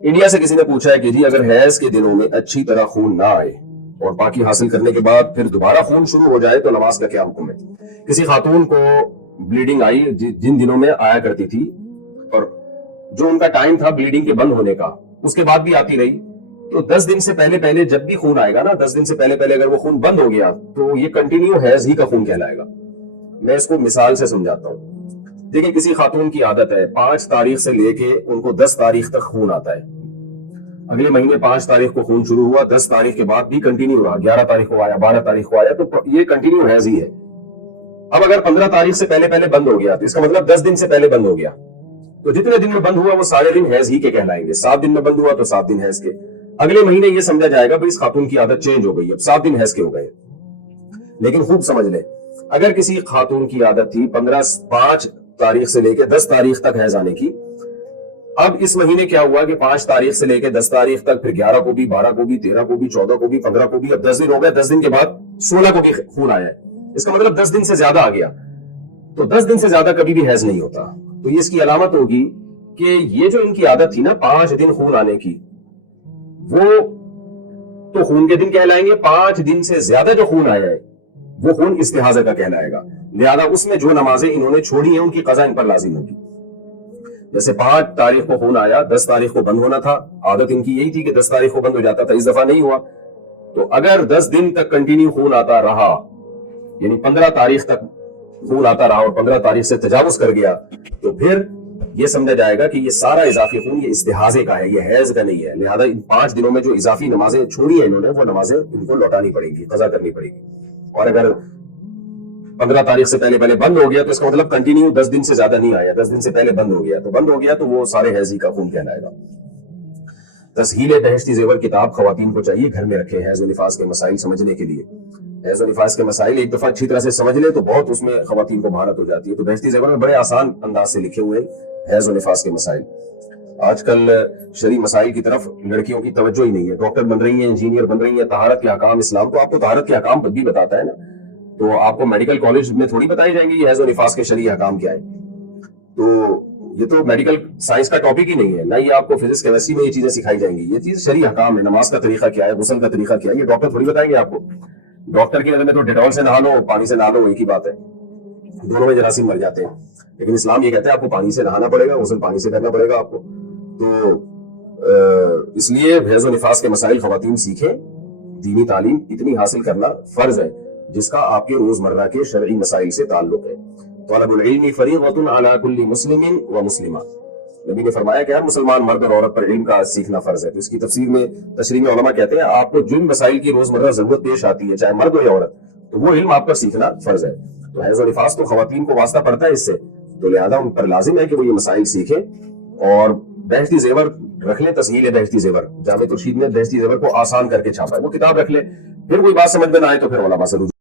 India سے کسی نے پوچھا ہے کہ جی اگر حیض کے دنوں میں اچھی طرح خون نہ آئے اور باقی حاصل کرنے کے بعد پھر دوبارہ خون شروع ہو جائے تو نماز کا کیا حکم ہے؟ کسی خاتون کو بلیڈنگ آئی جن دنوں میں آیا کرتی تھی اور جو ان کا ٹائم تھا بلیڈنگ کے بند ہونے کا اس کے بعد بھی آتی رہی، تو 10 دن سے پہلے جب بھی خون آئے گا نا، 10 دن سے پہلے اگر وہ خون بند ہو گیا تو یہ کنٹینیو حیض ہی کا خون کہلائے گا۔ میں اس کو مثال سے سمجھاتا ہوں۔ دیکھیں کسی خاتون کی عادت ہے 5 تاریخ سے لے کے ان کو 10 تاریخ تک خون آتا ہے، اگلے مہینے 5 تاریخ کو خون شروع ہوا، 10 تاریخ کے بعد بھی کنٹینیو رہا، 11 تاریخ کو آیا، 12 تاریخ کو آیا، تو یہ کنٹینیو حیض ہی ہے۔ اب اگر 15 تاریخ سے پہلے بند ہو گیا تو اس کا مطلب 10 دن سے پہلے بند ہو گیا، تو جتنے دن میں بند ہوا وہ سارے دن حیض ہی کے کہلائیں گے۔ 7 دن میں بند ہوا تو 7 دن حیض کے۔ اگلے مہینے یہ سمجھا جائے گا اس خاتون کی عادت چینج ہو گئی، اب 7 دن حیض کے ہو گئے۔ لیکن خوب سمجھ لیں، اگر کسی خاتون کی عادت تھی 5 تاریخ سے لے کے 10 تاریخ تک حیض آنے کی، اب اس مہینے کیا ہوا کہ 5 تاریخ سے لے کے 10 تاریخ تک، پھر 11 کو بھی، 12 کو بھی، 13 کو بھی، 14 کو بھی، 15 کو بھی، اب 10 دن ہو گئے، 10 دن کے بعد 16 کو بھی خون آیا ہے، اس کا مطلب 10 دن سے زیادہ آ گیا۔ تو 10 دن سے زیادہ کبھی بھی حیض نہیں ہوتا، تو یہ اس کی علامت ہوگی کہ یہ جو ان کی عادت تھی نا 5 دن خون آنے کی، وہ تو خون کے دن کہلائیں گے، 5 دن سے زیادہ جو خون آیا ہے وہ خون استحاضہ کا کہلائے گا، لہذا اس میں جو نمازیں انہوں نے چھوڑی ہیں ان کی قضا ان پر لازم ہوگی۔ جیسے 5 تاریخ کو خون آیا، 10 تاریخ کو بند ہونا تھا، عادت ان کی یہی تھی کہ 10 تاریخ کو بند ہو جاتا تھا، اس دفعہ نہیں ہوا، تو اگر 10 دن تک کنٹینیو خون آتا رہا، یعنی 15 تاریخ تک خون آتا رہا اور 15 تاریخ سے تجاوز کر گیا، تو پھر یہ سمجھا جائے گا کہ یہ سارا اضافی خون یہ استحاضے کا ہے، یہ حیض کا نہیں ہے، لہذا ان 5 دنوں میں جو اضافی نمازیں چھوڑی ہیں انہوں نے، وہ نمازیں ان کو لوٹانی پڑیں گی، قضا کرنی پڑے گی۔ اور اگر 15 تاریخ سے پہلے بند ہو گیا تو اس کا مطلب کنٹینیو 10 دن سے زیادہ نہیں آیا، 10 دن سے پہلے بند ہو گیا تو وہ سارے حیضی کا خون کہلائے گا۔ تسہیل بہشتی زیور کتاب خواتین کو چاہیے گھر میں رکھے حیض و نفاس کے مسائل سمجھنے کے لیے۔ حیض و نفاس کے مسائل ایک دفعہ اچھی طرح سے سمجھ لے تو بہت اس میں خواتین کو مہارت ہو جاتی ہے۔ تو بہشتی زیور میں بڑے آسان انداز سے لکھے ہوئے حیض و نفاس کے مسائل۔ آج کل شرعی مسائل کی طرف لڑکیوں کی توجہ ہی نہیں ہے، ڈاکٹر بن رہی ہیں، انجینئر بن رہی ہیں، طہارت کے احکام اسلام کو آپ کو طہارت کے احکام بھی بتاتا ہے نا، تو آپ کو میڈیکل کالج میں تھوڑی بتائی جائیں گے یہ حیض و نفاس کے شرعی احکام کیا ہے، تو یہ تو میڈیکل سائنس کا ٹاپک ہی نہیں ہے، نہ یہ آپ کو فزکس کیمسٹری میں یہ چیزیں سکھائی جائیں گی، یہ چیز شرعی احکام ہے، نماز کا طریقہ کیا ہے، غسل کا طریقہ کیا ہے، یہ ڈاکٹر تھوڑی بتائیں گے آپ کو۔ ڈاکٹر کی نظر میں تو ڈیٹول سے نہا لو، پانی سے نہا لو، ایک ہی بات ہے، دونوں میں جراثیم مر جاتے ہیں، لیکن اسلام یہ کہتا ہے آپ کو پانی سے نہانا پڑے گا، غسل پانی سے کرنا پڑے گا آپ کو۔ تو اس لیے حیض و نفاس کے مسائل خواتین سیکھیں، دینی تعلیم اتنی حاصل کرنا فرض ہے جس کا آپ کے روزمرہ کے شرعی مسائل سے تعلق ہے۔ طلب العلم فریضۃ علی کل مسلم و مسلمہ، نبی نے فرمایا کہ ہر مسلمان مرد اور عورت پر علم کا سیکھنا فرض ہے۔ تو اس کی تفسیر میں تشریح میں علماء کہتے ہیں آپ کو جن مسائل کی روزمرہ ضرورت پیش آتی ہے چاہے مرد ہو یا عورت، تو وہ علم آپ کا سیکھنا فرض ہے۔ تو حیض و نفاس تو خواتین کو واسطہ پڑتا ہے اس سے، تو لہذا ان پر لازم ہے کہ وہ یہ مسائل سیکھیں اور بہشتی زیور رکھ لیں۔ تسہیل بہشتی زیور، جامع ترشید میں بہشتی زیور کو آسان کر کے چھاپا ہے، وہ کتاب رکھ لیں، پھر کوئی بات سمجھ میں نہ آئے تو پھر علماء سے رجوع